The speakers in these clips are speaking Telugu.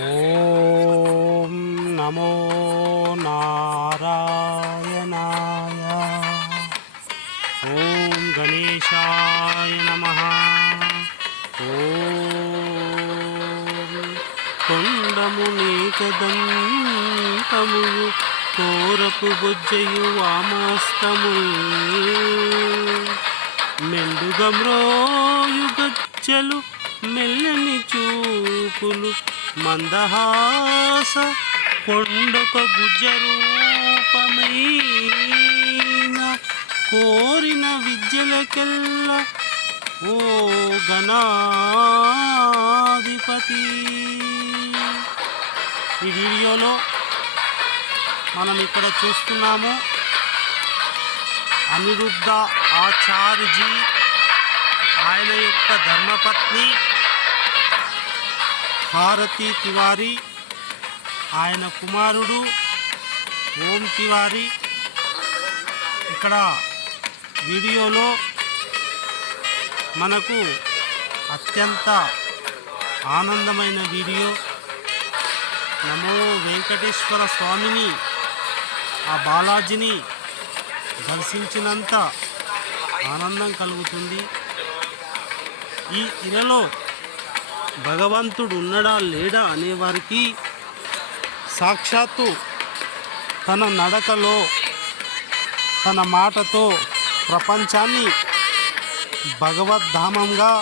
ఓం నమో నారాయణాయ. ఓం గణేశాయ నమః. ఓం తొండము నీకదంతము తోరపు బొజ్జయు వామస్తము మెండుగా మ్రోయు గజ్జలు మెల్లని చూపులు మందహాస కొండొక గుజ్జరూపమైన కోరిన విద్యలకెల్ల ఓ గణాధిపతి. ఈ వీడియోలో మనం ఇక్కడ చూస్తున్నాము అనిరుద్ధ ఆచార్యజీ, ఆయన యొక్క ధర్మపత్ని భారతీ తివారీ, ఆయన కుమారుడు ఓం తివారీ. ఇక్కడ వీడియోలో మనకు అత్యంత ఆనందమైన వీడియో. నమో వెంకటేశ్వర స్వామిని, ఆ బాలాజీని దర్శించినంత ఆనందం కలుగుతుంది. ఈ ఇలలో భగవంతుడు ఉన్నాడా లేడా అనేవారికి సాక్షాత్తు తన నడకలో, తన మాటతో ప్రపంచాన్ని భగవద్ధామంగా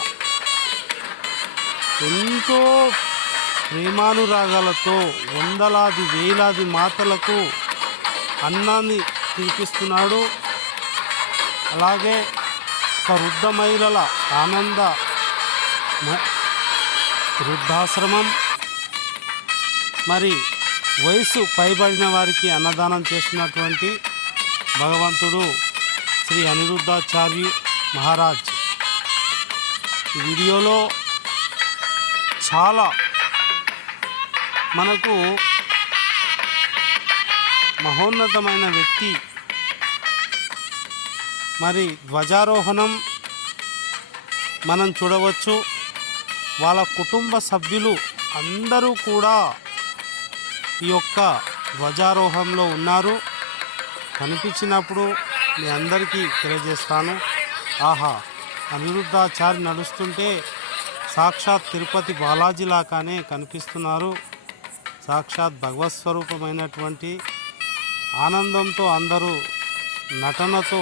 ఎంతో ప్రేమానురాగాలతో వందలాది వేలాది మాతలకు అన్నాన్ని తినిపిస్తున్నాడు. అలాగే ఒక వృద్ధ మహిళల ఆనంద వృద్ధాశ్రమం, మరి వయసు పైబడిన వారికి అన్నదానం చేస్తున్నటువంటి భగవంతుడు శ్రీ అనిరుద్ధాచార్య మహారాజ్. ఈ వీడియోలో చాలా మనకు మహోన్నతమైన వ్యక్తి, మరి ధ్వజారోహణం మనం చూడవచ్చు. వాళ్ళ కుటుంబ సభ్యులు అందరూ కూడా ఈ యొక్క ధ్వజారోహణంలో ఉన్నారు. కనిపించినప్పుడు మీ అందరికీ తెలియజేస్తాను. ఆహా, అనిరుద్ధాచార్య నడుస్తుంటే సాక్షాత్ తిరుపతి బాలాజీ లాగానే కనిపిస్తున్నారు. సాక్షాత్ భగవత్ స్వరూపమైనటువంటి ఆనందంతో అందరూ నటనతో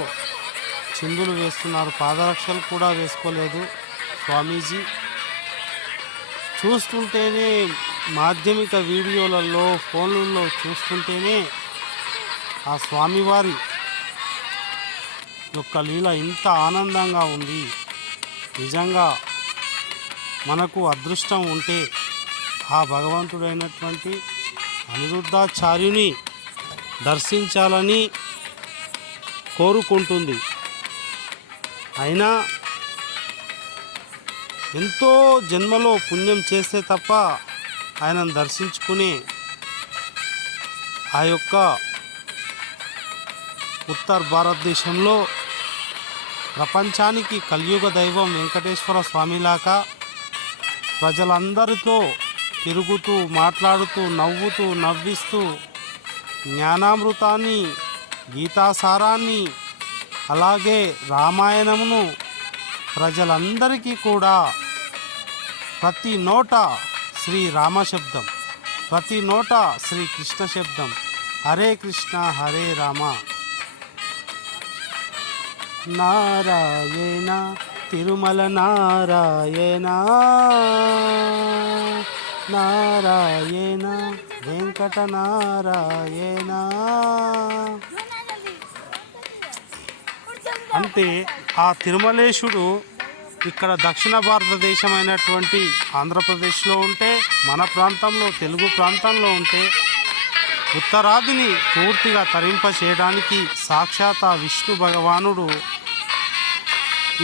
చిందులు వేస్తున్నారు. పాదరక్షలు కూడా వేసుకోలేదు స్వామీజీ. చూస్తుంటేనే, మాధ్యమిక వీడియోలలో, ఫోన్లలో చూస్తుంటేనే ఆ స్వామివారి యొక్క లీల ఇంత ఆనందంగా ఉంది. నిజంగా మనకు అదృష్టం ఉంటే ఆ భగవంతుడైనటువంటి అనిరుద్ధాచార్యుని దర్శించాలని కోరుకుంటుంది. అయినా ఎంతో జన్మలో పుణ్యం చేస్తే తప్ప ఆయనను దర్శించుకునే ఆ యొక్క ఉత్తర భారతదేశంలో ప్రపంచానికి కలియుగ దైవం వెంకటేశ్వర స్వామిలాగా ప్రజలందరితో తిరుగుతూ, మాట్లాడుతూ, నవ్వుతూ, నవ్విస్తూ జ్ఞానామృతాన్ని, గీతాసారాన్ని, అలాగే రామాయణమును ప్రజలందరికీ కూడా ప్రతి నోట శ్రీ రామ శబ్దం, ప్రతి నోట శ్రీ కృష్ణ శబ్దం, హరే కృష్ణ హరే రామ. నారాయణ తిరుమల నారాయణ, నారాయణ వెంకట నారాయణ. అంటే ఆ తిరుమలేశుడు ఇక్కడ దక్షిణ భారతదేశమైనటువంటి ఆంధ్రప్రదేశ్లో ఉంటే, మన ప్రాంతంలో తెలుగు ప్రాంతంలో ఉంటే, ఉత్తరాదిని పూర్తిగా తరింప చేయడానికి సాక్షాత్ ఆ విష్ణు భగవానుడు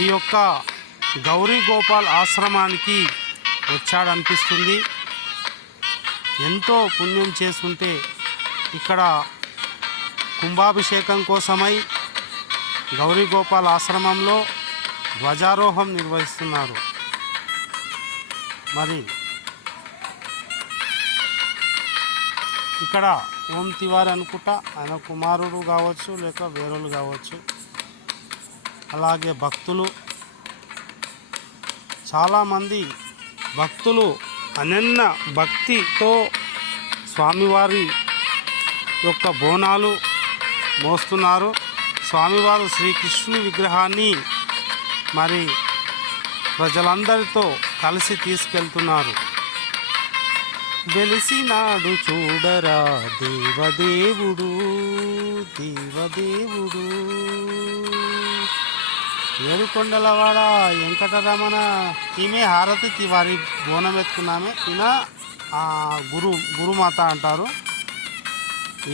ఈ యొక్క గౌరీ గోపాల్ ఆశ్రమానికి వచ్చాడనిపిస్తుంది. ఎంతో పుణ్యం చేస్తుంటే ఇక్కడ కుంభాభిషేకం కోసమై గౌరీ గోపాల్ ఆశ్రమంలో ధ్వజారోహం నిర్వహిస్తున్నారు. మరి ఇక్కడ ఓం తివారి అనుకుంటా, ఆయన కుమారుడు కావచ్చు లేక వేరేలు కావచ్చు. అలాగే భక్తులు, చాలామంది భక్తులు అనన్య భక్తితో స్వామివారి యొక్క బోనాలు మోస్తున్నారు. స్వామివారు శ్రీకృష్ణుని విగ్రహాన్ని మరి ప్రజలందరితో కలిసి తీసుకెళ్తున్నారు. వెలిసినాడు చూడరా దేవదేవుడు, దేవదేవుడు, ఏడుకొండలవాడ వెంకటరమణ. ఈమె హారతి తివారి బోనం ఎత్తుకున్నామే. ఈయన గురుమాత అంటారు.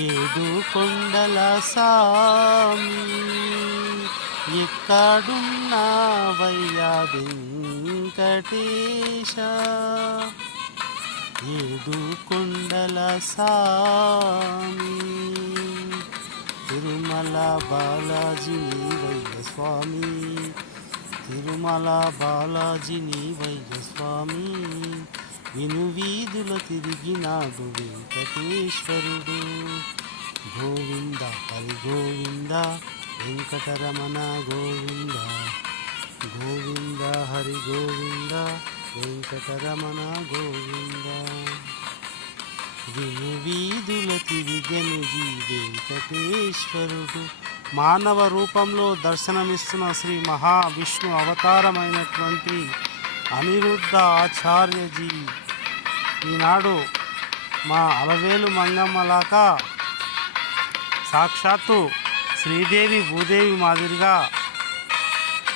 ఏడు కొండల సామి ఎక్కడున్నావయ్యా వెంకటేశ, ఏడు కొండల సామి తిరుమల బాలాజీ నీవయ్య స్వామి, తిరుమల బాలాజీ నీవయ్య స్వామి, విను వీధుల తిరిగినాడు వెంకటేశ్వరుడు. గోవింద హరి గోవింద వెంకటరమణ గోవింద, గోవింద హరి గోవింద వెంకటరమణ గోవింద. విను వీధుల తిరిగెను ఈ వెంకటేశ్వరుడు. మానవ రూపంలో దర్శనమిస్తున్న శ్రీ మహావిష్ణు అవతారమైనటువంటి అనిరుద్ధ ఆచార్యజీ ఈనాడు మా అలవేలు మంగమ్మలాక సాక్షాత్తు శ్రీదేవి భూదేవి మాదిరిగా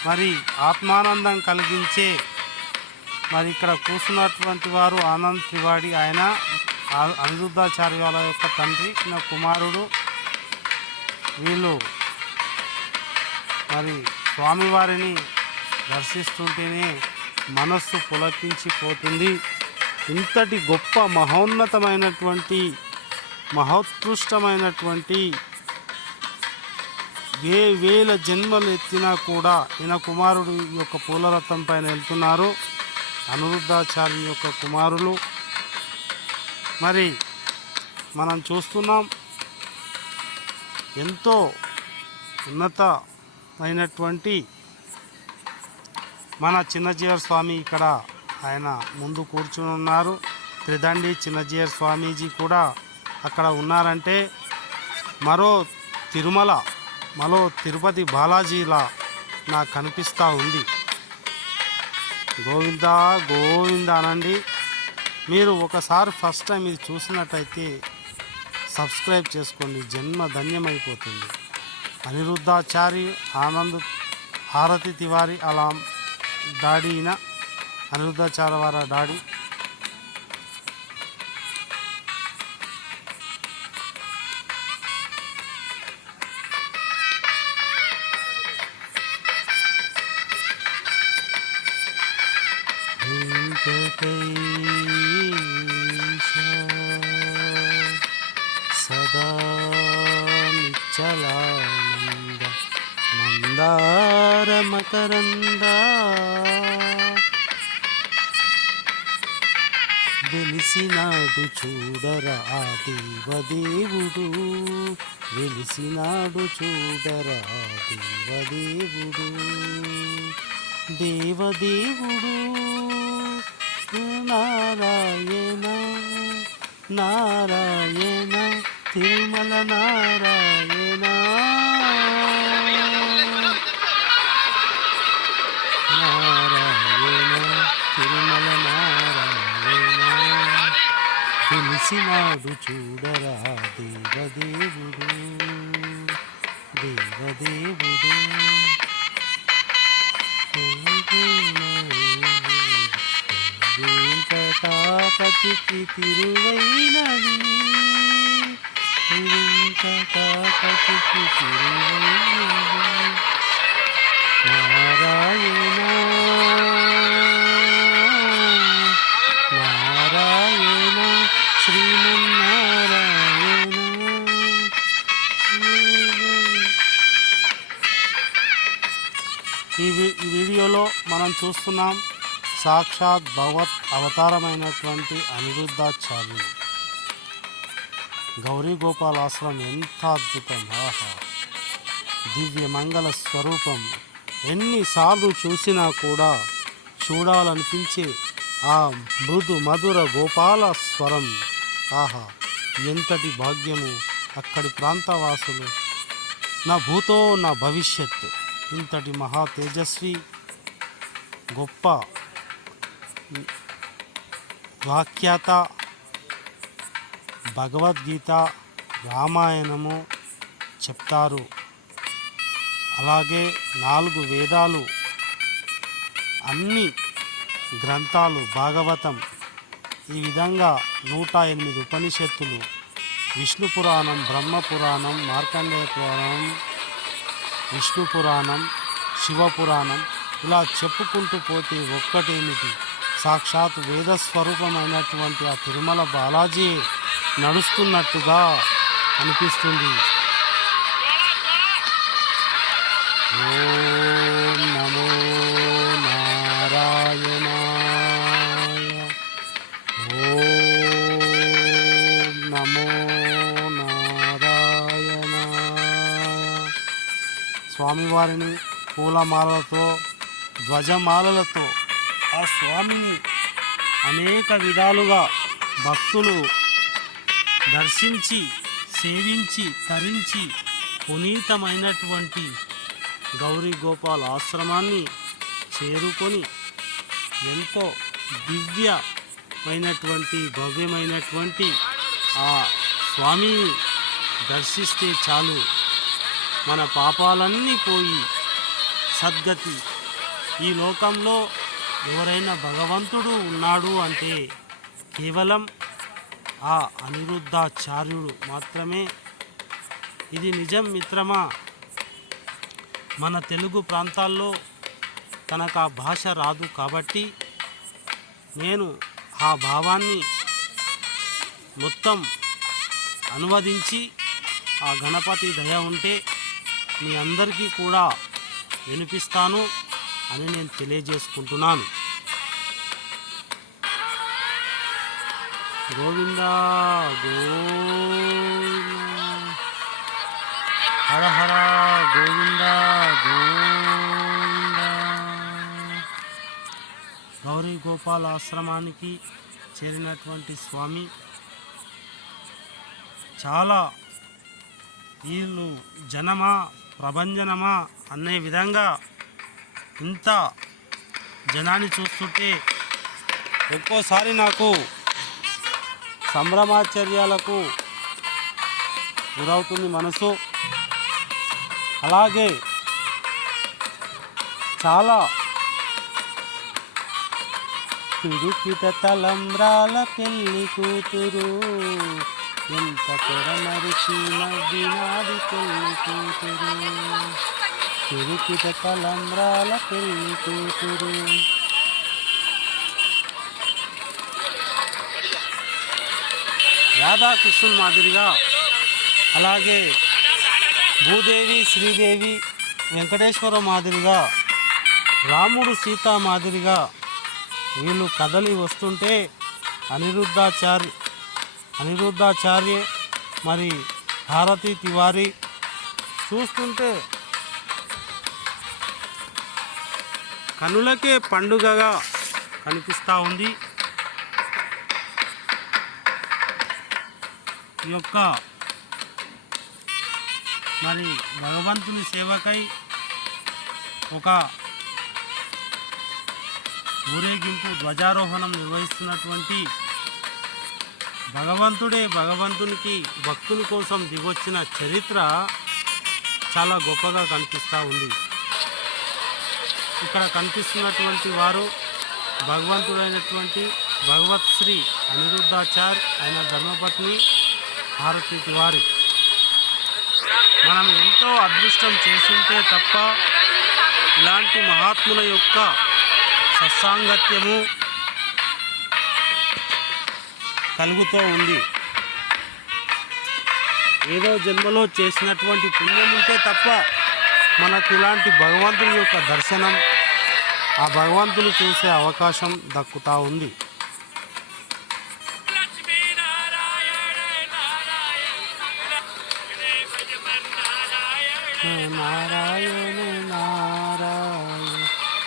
మరి ఆత్మానందం కలిగించే మరి ఇక్కడ కూర్చున్నటువంటి వారు ఆనంద్ త్రివాడి. ఆయన అనిరుద్ధాచార్య వాళ్ళ యొక్క తండ్రి, నా కుమారుడు. వీళ్ళు మరి స్వామివారిని దర్శిస్తుంటేనే మనస్సు పులకించిపోతుంది. ఇంతటి గొప్ప మహోన్నతమైనటువంటి మహోత్కృష్టమైనటువంటి వేల జన్మలు ఎత్తినా కూడా ఈయన కుమారుడు ఈ యొక్క పూలరథం పైన వెళ్తున్నారు. అనిరుద్ధాచార్య యొక్క కుమారులు. మరి మనం చూస్తున్నాం ఎంతో ఉన్నతమైనటువంటి మన చిన్నజీయర్ స్వామి ఇక్కడ ఆయన ముందు కూర్చుని ఉన్నారు. త్రిదండి చిన్నజీయర్ స్వామీజీ కూడా అక్కడ ఉన్నారంటే మరో తిరుమల, మరో తిరుపతి బాలాజీలా నాకు కనిపిస్తూ ఉంది. గోవింద గోవింద అనండి. మీరు ఒకసారి ఫస్ట్ టైం ఇది చూసినట్టయితే సబ్స్క్రైబ్ చేసుకోండి, జన్మ ధన్యమైపోతుంది. అనిరుద్ధాచారి ఆనంద్ హారతి తివారి అలా డాడీ, ఈయన అనిరుద్ధాచార్య వారి డాడీ. సదా నిచ్చలానంద మందార మకరంద, వెలిసినాడు చూడరా ఆ దేవదేవుడు, వెలిసినాడు చూడరా ఆ దేవదేవుడు, దేవదేవుడు నారాయణ నారాయణ తిరుమల నారాయణ నారాయణ తిరుమల నారాయణ, తెలిసినాడు చూడరా దేవదేవుడు, దేవదేవుడు. వెంకటాపతికి తిరువైనది, వెంకటాపతికి తిరువైనది, నారాయణ నారాయణ శ్రీమన్నారాయణ. ఈ వీడియోలో మనం చూస్తున్నాం సాక్షాత్ భగవత్ అవతారమైనటువంటి అనిరుద్ధాచార్యులు. గౌరీ గోపాల ఆశ్రమం ఎంత అద్భుతం! ఆహా! దివ్య మంగళ స్వరూపం. ఎన్నిసార్లు చూసినా కూడా చూడాలనిపించే ఆ మృదు మధుర గోపాల స్వరం. ఆహా! ఎంతటి భాగ్యము అక్కడి ప్రాంతవాసులు. నా భూతో నా భవిష్యత్. ఇంతటి మహా తేజస్వి గొప్ప వాక్యాత భగవద్గీత, రామాయణము చెప్తారు. అలాగే 4 వేదాలు, అన్ని గ్రంథాలు, భాగవతం, ఈ విధంగా 108 ఉపనిషత్తులు, విష్ణు పురాణం, బ్రహ్మ పురాణం, మార్కండేయ పురాణం, విష్ణు పురాణం, శివ పురాణం, ఇలా చెప్పుకుంటూ పోతే ఒక్కటేమిటి, సాక్షాత్ వేదస్వరూపమైనటువంటి ఆ తిరుమల బాలాజీ నడుస్తున్నట్టుగా అనిపిస్తుంది. ఓం నమో నారాయణాయ. ఓం నమో నారాయణాయ. స్వామివారిని పూలమాలలతో, ధ్వజమాలలతో ఆ స్వామిని అనేక విధాలుగా భక్తులు దర్శించి, సేవించి, తరించి పునీతమైనటువంటి గౌరీ గోపాల ఆశ్రమాన్ని చేరుకొని ఎంతో దివ్యమైనటువంటి, భవ్యమైనటువంటి ఆ స్వామిని దర్శిస్తే చాలు మన పాపాలన్నీ పోయి సద్గతి. ఈ లోకంలో ఎవరైనా భగవంతుడు ఉన్నాడు అంటే కేవలం ఆ అనిరుద్ధాచార్యుడు మాత్రమే. ఇది నిజం మిత్రమా. మన తెలుగు ప్రాంతాల్లో తనకు ఆ భాష రాదు కాబట్టి నేను ఆ భావాన్ని మొత్తం అనువదించి ఆ గణపతి దయ ఉంటే మీ అందరికీ కూడా వినిపిస్తాను అని నేను తెలియజేసుకుంటున్నాను. గోవిందా గోవిందా, హర హర గోవిందా గోవిందా. గౌరీ గోపాల ఆశ్రమానికి చేరినటువంటి స్వామి చాలా వీళ్ళు జనమా ప్రభంజనమా అనే విధంగా ఇంత జనాన్ని చూస్తుంటే ఒక్కోసారి నాకు సంభ్రమాచర్యాలకు గురవుతుంది మనసు. అలాగే చాలా పిడికిట తలంబ్రాల పెళ్లి కూతురు, ఎంత పొరమరిచి నవ్వినాది పెళ్లి కూతురు, పిడికిట తలంబ్రాల పెళ్లి కూతురు. రాధాకృష్ణుల మాదిరిగా, అలాగే భూదేవి, శ్రీదేవి, వెంకటేశ్వర మాదిరిగా, రాముడు సీత మాదిరిగా వీళ్ళు కదలి వస్తుంటే అనిరుద్ధాచార్య మరి భారతీ తివారీ చూస్తుంటే కనులకే పండుగగా కనిపిస్తూ ఉంది. ఈ యొక్క మరి భగవంతుని సేవకై ఒక ఊరేగింపు ధ్వజారోహణం నిర్వహిస్తున్నటువంటి భగవంతుడే భగవంతునికి భక్తుల కోసం దిగొచ్చిన చరిత్ర చాలా గొప్పగా కనిపిస్తూ ఉంది. ఇక్కడ కనిపిస్తున్నటువంటి వారు భగవంతుడైనటువంటి భగవత్శ్రీ అనిరుద్ధాచార్య, ఆయన ధర్మపత్ని భారతీ తివారీ. మనం ఎంతో అదృష్టం చేస్తుంటే తప్ప ఇలాంటి మహాత్ముల యొక్క సత్సాంగత్యము కలుగుతూ ఉంది. ఏదో జన్మలో చేసినటువంటి పుణ్యం ఉంటే తప్ప మనకు ఇలాంటి భగవంతుని యొక్క దర్శనం, ఆ భగవంతుని చూసే అవకాశం దక్కుతూ ఉంది. నారాయణ నారాయణ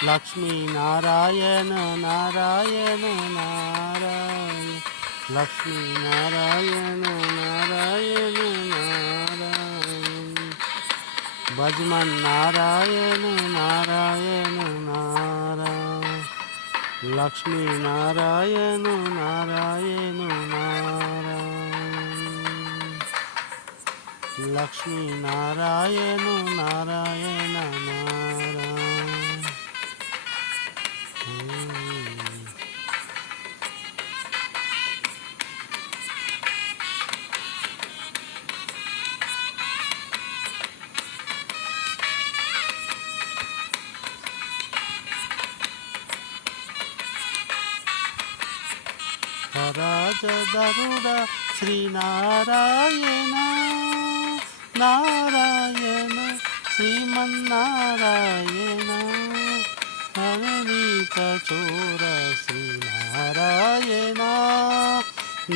లక్ష్మీ నారాయణ నారాయణ నారాయణ లక్ష్మీ నారాయణ నారాయణ నారాయణ భజమన్ నారాయణ నారాయణ నారాయణ లక్ష్మీ నారాయణ నారాయణ నారాయణ లక్ష్మీ నారాయణ నారాయణ నారాయణ రాజధరుడ శ్రీనారాయణ నారాయణ శ్రీమన్నారాయణ హరిత చోర శ్రీనారాయణ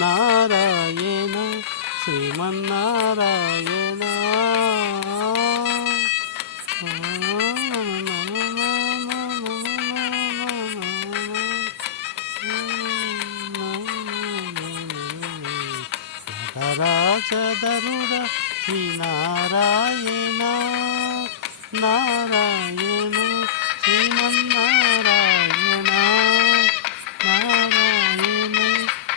నారాయణ శ్రీమన్నారాయణ రాజధరుడ శ్రీనారాయణ నారాయణ శ్రీమన్నారాయణ నారాయణ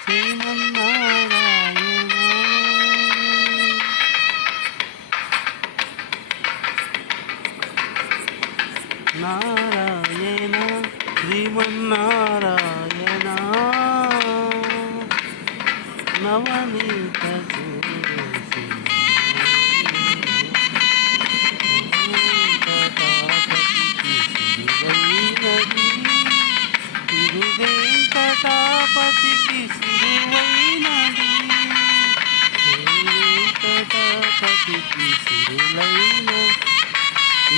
శ్రీమన్నారాయణ నారాయణ శ్రీమన్నారాయణ నవనీత వెంకటాపతికి సిరువైనది వెంకటాపతికి సిరులైనది.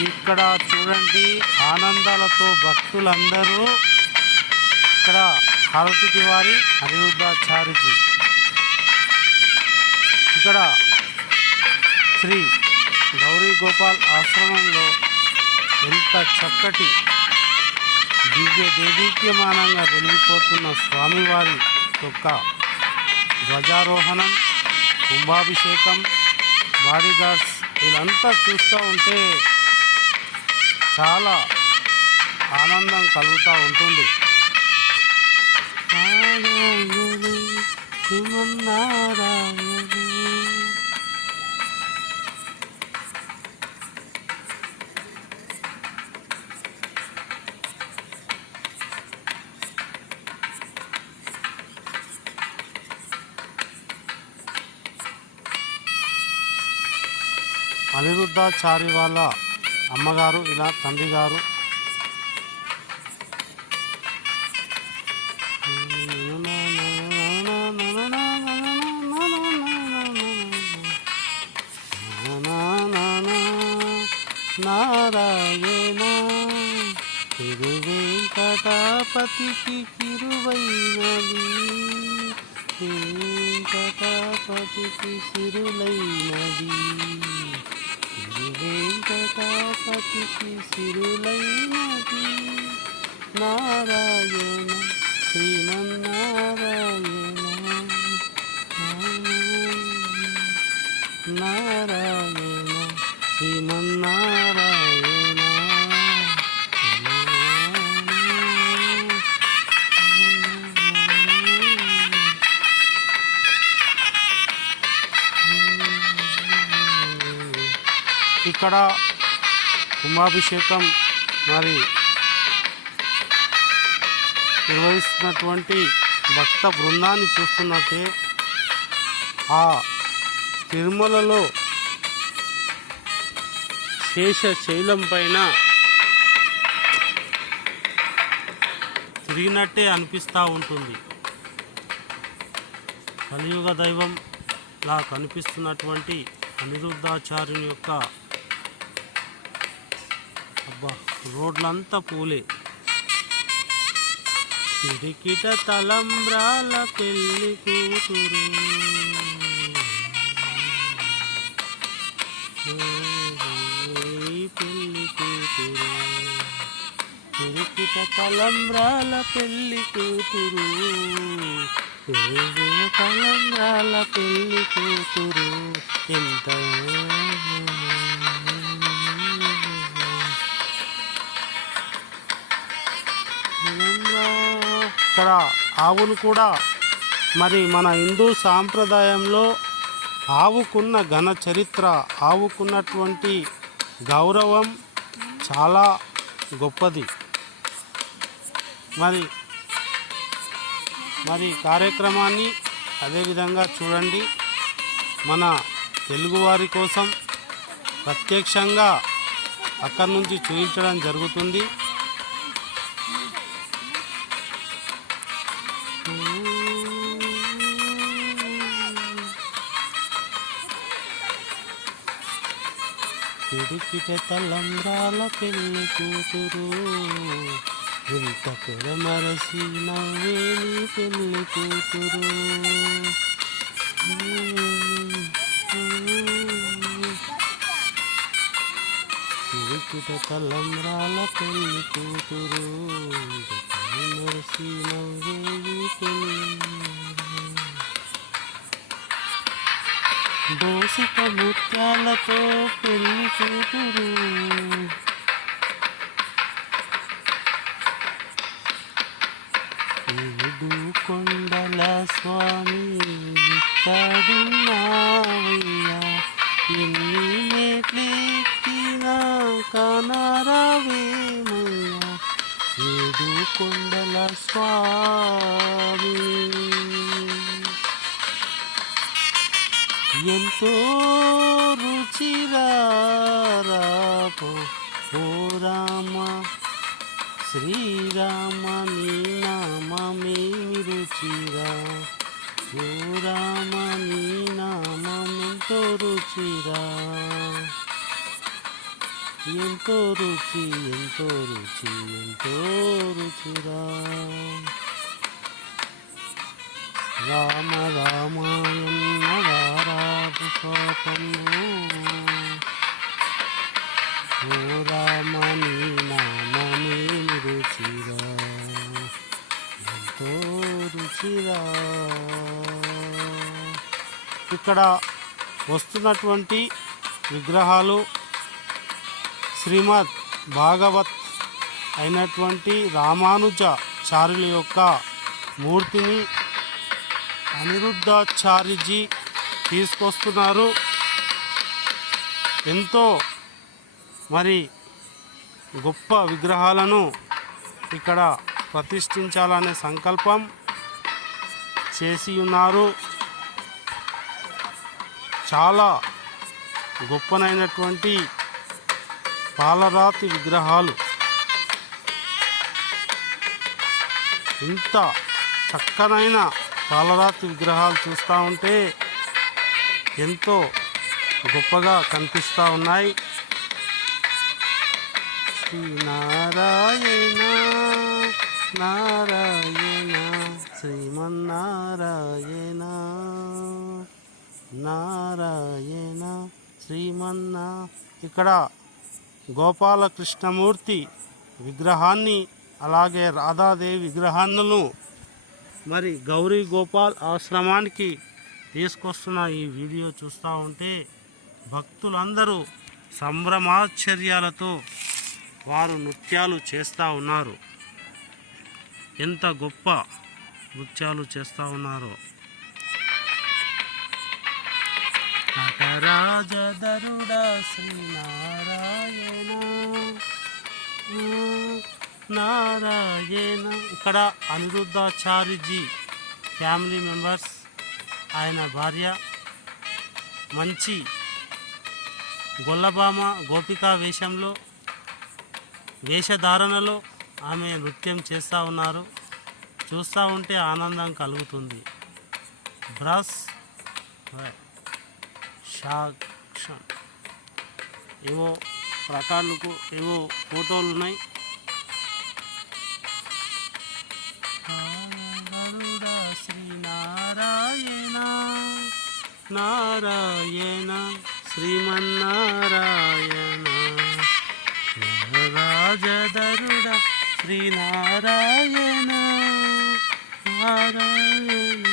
ఇక్కడ చూడండి ఆనందాలతో భక్తులందరూ ఇక్కడ హారతికి వారి అనిరుద్ధాచార్యజీ ఇక్కడ శ్రీ గౌరీ గోపాల్ ఆశ్రమంలో ఎంత చక్కటి దివ్య దేదీప్యమానంగా వెలిగిపోతున్న స్వామివారి యొక్క ధ్వజారోహణం, కుంభాభిషేకం, బాడీగార్డ్స్ వీళ్ళంతా చూస్తూ ఉంటే చాలా ఆనందం కలుగుతూ ఉంటుంది. అనిరుద్ధాచారి వాళ్ళ అమ్మగారు ఇలా తండ్రి గారు నారాయణ తిరువెంకటాపతికి కిరువైనది వెంకటాపతికి సిరులైనది వెంకటాపతికి సిరులైనది నారాయణ శ్రీమన్నారాయణ నారాయణ శ్రీమన్నారాయణ ఇక్కడ కుంభాభిషేకం మరి నిర్వహిస్తున్నటువంటి భక్త బృందాన్ని చూస్తున్నట్టే ఆ తిరుమలలో శేషశైలం పైన తిరిగినట్టే అనిపిస్తూ ఉంటుంది. కలియుగ దైవంలా కనిపిస్తున్నటువంటి అనిరుద్ధాచార్యుని యొక్క రోడ్లంతా పూలే. పిడికిట తలంబ్రాల పెళ్లి కూతురు తలంబ్రాల పెళ్లి కూతురు, తలంబ్రాల పెళ్లి కూతురు, ఎంత ఇక్కడ ఆవును కూడా మరి మన హిందూ సాంప్రదాయంలో ఆవుకున్న ఘన చరిత్ర, ఆవుకున్నటువంటి గౌరవం చాలా గొప్పది. మరి కార్యక్రమాన్ని అదేవిధంగా చూడండి. మన తెలుగువారి కోసం ప్రత్యక్షంగా అక్కడి నుంచి చూపించడం జరుగుతుంది. పిడికిట తలంబ్రాల పెళ్లి కూతురు, ఇంత పొడమరసి నవ్వేని పెళ్లి కూతురు, పిడికిట తలంబ్రాల పెళ్లి కూతురు, ఇంత పొడమరసి నవ్వేని పెళ్లి, దోసిక ముత్యాలతో పెళ్లి కూతురు, ఏడు కొండల స్వామి ఇక్కడున్నావయ్యా, ఎన్ని మెట్లెక్కినా కానరావేమయ్యా, ఏడు కొండల స్వామి, ఎంతో రుచిరాపో ఓ రామ శ్రీరామ, నీ నామమేమి రుచిరా, ఓ రామ నీ నామమెంతో రుచిరా, ఎంతో రుచి ఎంతో రుచి ఎంతో రుచిరా, రామ రామాయణ వారాపు పాపము, ఓ రామ నీ నామమేమి రుచిరా, ఎంతో రుచిరా. ఇక్కడ వస్తున్నటువంటి విగ్రహాలు శ్రీమద్ భాగవత్ అయినటువంటి రామానుజాచార్యుల యొక్క మూర్తిని అనిరుద్ధాచార్యజీ తీసుకొస్తున్నారు. ఎంతో మరి గొప్ప విగ్రహాలను ఇక్కడ ప్రతిష్ఠించాలనే సంకల్పం చేసి ఉన్నారు. చాలా గొప్పనైనటువంటి పాలరాతి విగ్రహాలు, ఇంత చక్కనైన పాలరాతి విగ్రహాలు చూస్తూ ఉంటే ఎంతో గొప్పగా కనిపిస్తూ ఉన్నాయి. శ్రీనారాయణ నారాయణ శ్రీమన్నారాయణ నారాయణ ఇక్కడ గోపాలకృష్ణమూర్తి విగ్రహాన్ని, అలాగే రాధాదేవి విగ్రహాలను మరి గౌరీ గోపాల్ ఆశ్రమానికి తీసుకొస్తున్న ఈ వీడియో చూస్తూ ఉంటే భక్తులందరూ సంభ్రమాశ్చర్యాలతో వారు నృత్యాలు చేస్తూ ఉన్నారు. ఎంత గొప్ప నృత్యాలు చేస్తూ ఉన్నారో. నటరాజధరుడ శ్రీనారాయణ నారాయణ. ఇక్కడ అనిరుద్ధాచార్యజీ ఫ్యామిలీ మెంబర్స్, ఆయన భార్య మంచి గొల్లబామ గోపికా వేషధారణలో ఆమె నృత్యం చేస్తూ ఉన్నారు. చూస్తూ ఉంటే ఆనందం కలుగుతుంది. బ్రష్ సాక్ష్యం ఏవో ప్రకారాలకు ఏవో ఫోటోలు ఉన్నాయి. శ్రీనారాయణ నారాయణ శ్రీమన్నారాయణ రాజధరుడ శ్రీనారాయణ నారాయణ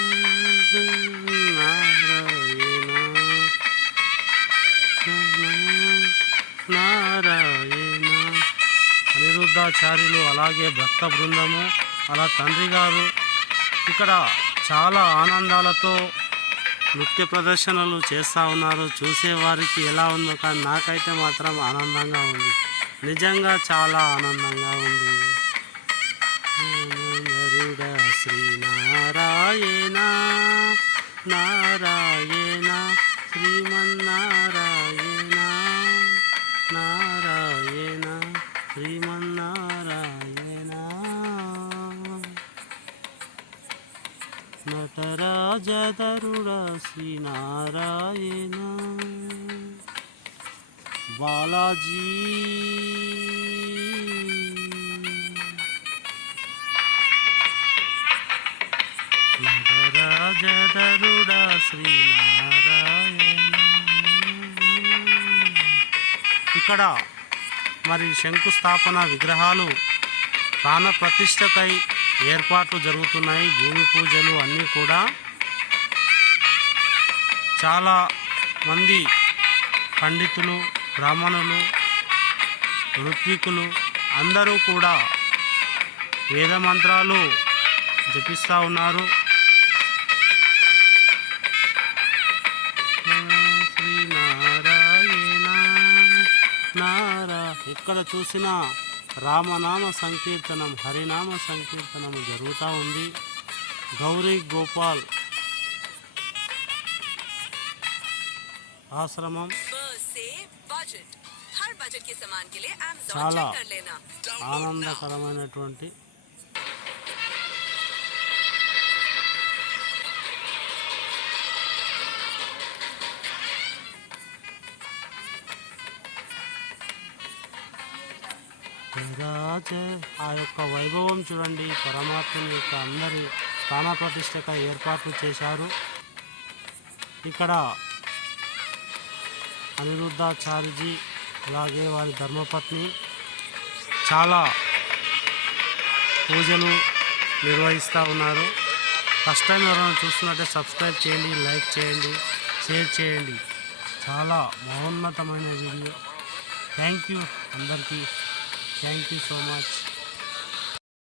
నారాయణ. అనిరుద్ధాచార్యులు అలాగే భక్త బృందము అలా తండ్రి గారు ఇక్కడ చాలా ఆనందాలతో నృత్య ప్రదర్శనలు చేస్తూ ఉన్నారు. చూసేవారికి ఎలా ఉందో కానీ నాకైతే మాత్రం ఆనందంగా ఉంది, నిజంగా చాలా ఆనందంగా ఉంది. గరుడ శ్రీనారాయణ నారాయణ శ్రీమన్నారాయణ నారాయణ శ్రీమన్నారాయణ. నటరాజధరుడ శ్రీనారాయణ బాలాజీ నటరాజధరుడ శ్రీనారాయణ. ఇక్కడ మరి శంకుస్థాపన విగ్రహాలు ప్రాణ ప్రతిష్టకై ఏర్పాట్లు జరుగుతున్నాయి. భూమి పూజలు అన్నీ కూడా చాలా మంది పండితులు, బ్రాహ్మణులు, ఋత్వికులు అందరూ కూడా వేద మంత్రాలు జపిస్తూ ఉన్నారు. శ్రీనారాయణ ఎక్కడ చూసినా రామనామ సంకీర్తనం, హరినామ సంకీర్తనం జరుగుతూ ఉంది. గౌరీ గోపాల్ ఆశ్రమం చాలా ఆనందకరమైనటువంటి ఆ యొక్క వైభవం చూడండి. పరమాత్మ యొక్క అందరి ప్రాణప్రతిష్ఠక ఏర్పాట్లు చేశారు. ఇక్కడ అనిరుద్ధాచార్యజీ అలాగే వారి ధర్మపత్ని చాలా పూజలు నిర్వహిస్తూ ఉన్నారు. ఫస్ట్ టైం ఎవరైనా చూస్తున్నట్టే సబ్స్క్రైబ్ చేయండి, లైక్ చేయండి, షేర్ చేయండి. చాలా మహోన్నతమైన వీడియో. థ్యాంక్ యూ అందరికీ. Thank you so much.